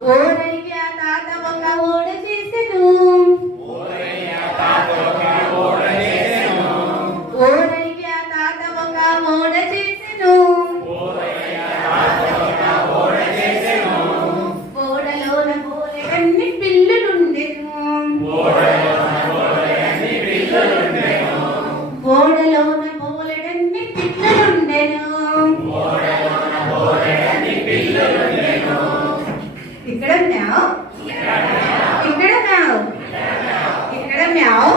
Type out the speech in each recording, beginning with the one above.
ओढ़ गया था तब अंगा ओढ़ के ఇక్కడ మ్యావ్? ఇక్కడ మ్యావ్.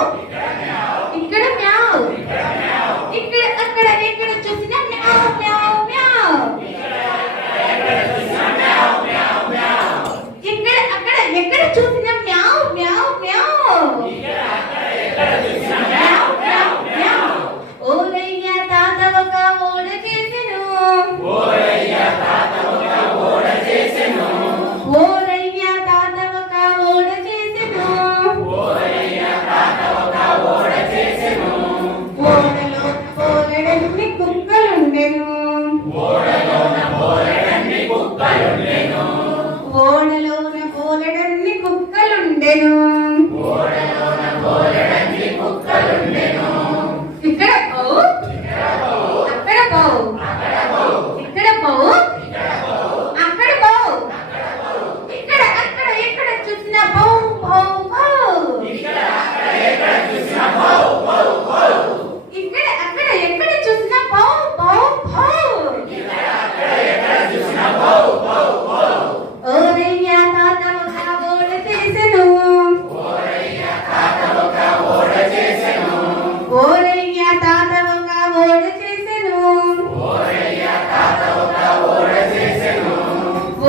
ఇక్కడ మ్యావ్. ఇక్కడ మ్యావ్. ఇక్కడ అక్కడ ఎక్కడ చూసినా మ్యావ్ మ్యావ్ మ్యావ్. ఇక్కడ అక్కడ ఎక్కడ చూసినా మ్యావ్ మ్యావ్ మ్యావ్ మ్యావ్, ఓడలోన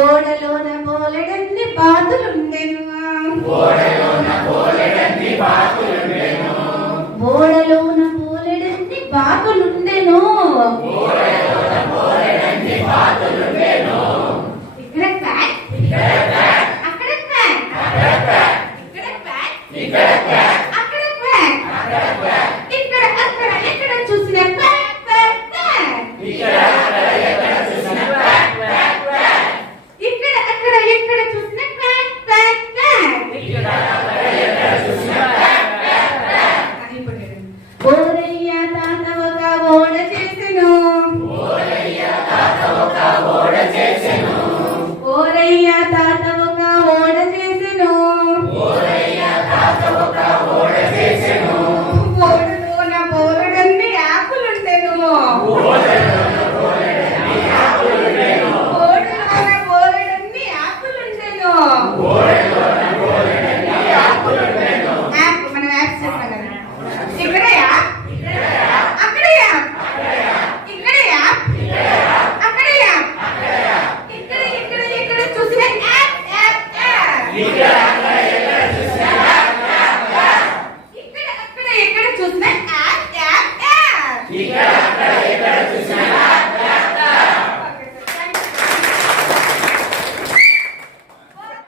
ఓడలోన బోలెడన్ని బాతులుండెను. ఓడలోన బోలెడన్ని బాతులుండెను. ఇక్కడ క్వాక్ అక్కడ క్వాక్ ఇక్కడ క్వాక్ అక్కడ క్వాక్ ఇక్కడ అక్కడ ఎక్కడ చూసినా క్వాక్ క్వాక్ క్వాక్ ఇక్కడ